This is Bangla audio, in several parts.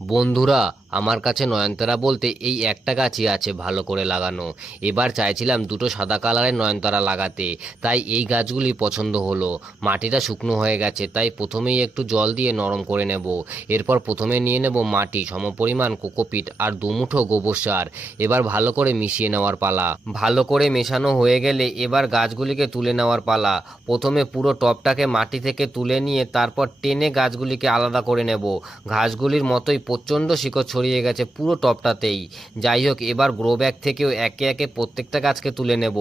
বন্ধুরা, আমার কাছে নয়নতারা বলতে এই একটা গাছই আছে ভালো করে লাগানো। এবার চাইছিলাম দুটো সাদা কালারের নয়নতারা লাগাতে, তাই এই গাছগুলি পছন্দ হলো। মাটিটা শুকনো হয়ে গেছে, তাই প্রথমেই একটু জল দিয়ে নরম করে নেব। এরপর প্রথমে নিয়ে নেব মাটি, সমপরিমাণ কোকোপিট আর দুমুঠো গোবর সার। এবার ভালো করে মিশিয়ে নেওয়ার পালা। ভালো করে মেশানো হয়ে গেলে এবার গাছগুলিকে তুলে নেওয়ার পালা। প্রথমে পুরো টবটাকে মাটি থেকে তুলে নিয়ে তারপর টেনে গাছগুলিকে আলাদা করে নেব। ঘাসগুলির মতোই প্রচণ্ড শিকড় ছড়িয়ে গেছে পুরো টবটাতেই। যাই হোক, এবার গ্রো ব্যাগ থেকেও একে একে প্রত্যেকটা গাছকে তুলে নেব।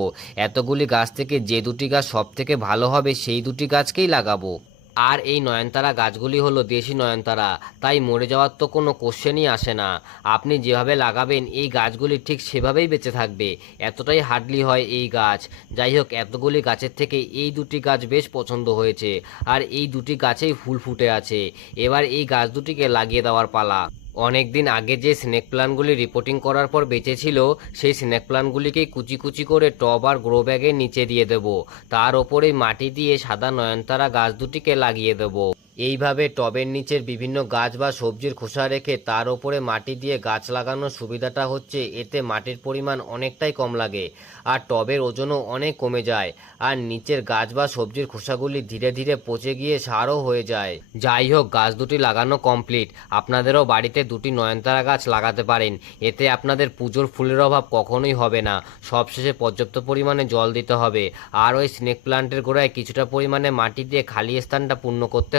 এতগুলি গাছ থেকে যে দুটি গাছ সব থেকে ভালো হবে সেই দুটি গাছকেই লাগাবো। আর এই নয়নতারা গাছগুলি হলো দেশি নয়নতারা, তাই মরে যাওয়ার তো কোনো কোশ্চেনই আসে না। আপনি যেভাবে লাগাবেন এই গাছগুলি ঠিক সেভাবেই বেঁচে থাকবে, এতটাই হার্ডলি হয় এই গাছ। যাই হোক, এতগুলি গাছের থেকে এই দুটি গাছ বেশ পছন্দ হয়েছে, আর এই দুটি গাছেই ফুল ফুটে আছে। এবার এই গাছ দুটিকে লাগিয়ে দেওয়ার পালা। অনেক দিন আগে যে স্নেক প্লান্টগুলি রিপোর্টিং করার পর বেঁচেছিল, সেই স্নেক প্লান্টগুলিকেই কুচি কুচি করে টব আর গ্রো ব্যাগের নিচে দিয়ে দেব। তার ওপরেই মাটি দিয়ে সাদা নয়নতারা গাছ দুটিকে লাগিয়ে দেব। এইভাবে টবের নিচের বিভিন্ন গাছ বা সবজির খোসা রেখে তার ওপরে মাটি দিয়ে গাছ লাগানোর সুবিধাটা হচ্ছে এতে মাটির পরিমাণ অনেকটাই কম লাগে, আর টবের ওজনও অনেক কমে যায়, আর নিচের গাছ বা সবজির খোসাগুলি ধীরে ধীরে পচে গিয়ে সারও হয়ে যায়। যাই হোক, গাছ দুটি লাগানো কমপ্লিট। আপনাদেরও বাড়িতে দুটি নয়নতারা গাছ লাগাতে পারেন, এতে আপনাদের পুজোর ফুলের অভাব কখনোই হবে না। সবশেষে পর্যাপ্ত পরিমাণে জল দিতে হবে, আর ওই স্নেক প্লান্টের গোড়ায় কিছুটা পরিমাণে মাটি দিয়ে খালি স্থানটা পূর্ণ করতে